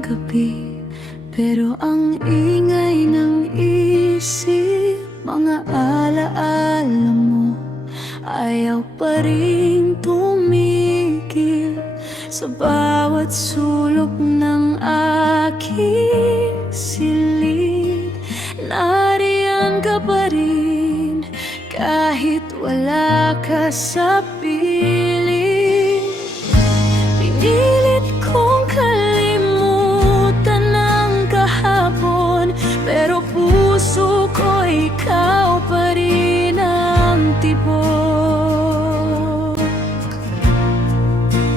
ng gabi, pero ang ingay ng isip, mga alaala mo, ayaw pa rin tumigil. Sa bawat sulok ng aking silid, nariyan ka pa rin, kahit wala ka sa piling. Pinilit kong kalimutan ang kahapon, pero puso ko ikaw pa rin ang tibok.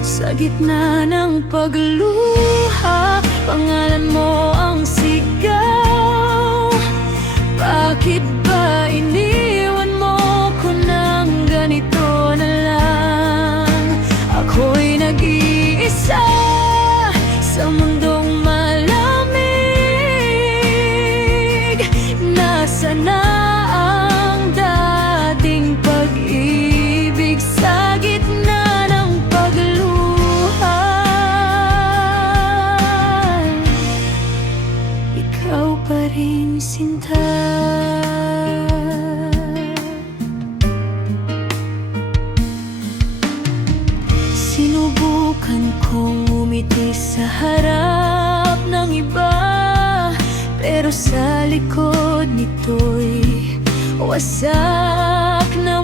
Sa gitna ng pagluha, pangalan mo ang sigaw. Bakit ba iniwan mo ko ng ganito na lang? Ako'y nag-iisa sa mundong malamig. Nasaan na ang dating pag-ibig sa gitna ng pagluha? Ikaw pa rin, sinta. Sinubukan kong umiti sa harap ng iba, pero sa likod nito'y wasak na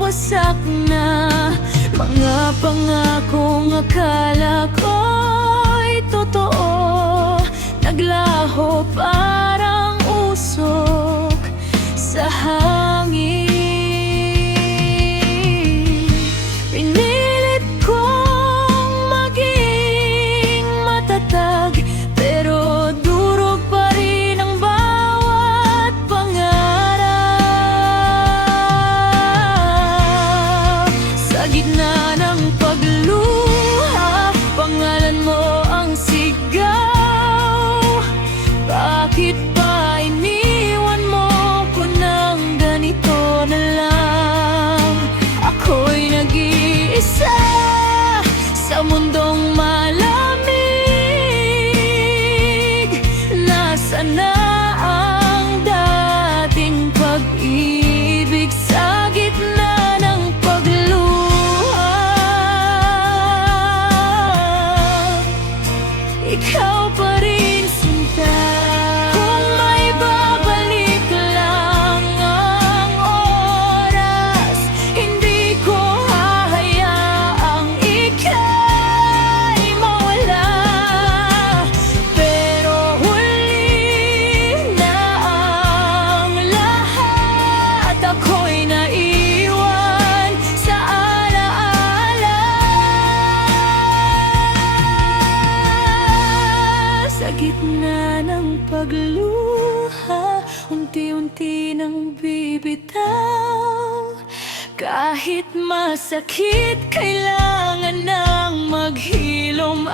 mga pangakong akala ko'y totoo. Naglaho parang usok sa hangin. Pinilit kong maging matatag, pero durog pa rin ang bawat pangarap. Sa gitna ng pagluha, pangalan mo ang sigaw. Bakit ba iniwan mo ko ng ganito na lang? Ako'y nag-iisa sa mundong malamig. Nasaan na ang dating pag-ibig sa gitna ng pagluha? Ikaw pa rin, sinta. Kung may babalik lang ang oras, hindi ko hahayaang ika'y mawala. Pero huli na ang lahat, ako'y naiwan sa alaala. Sa gitna ng pagluha, unti-unti nang bibitaw. Kahit masakit, kailangan nang maghilom.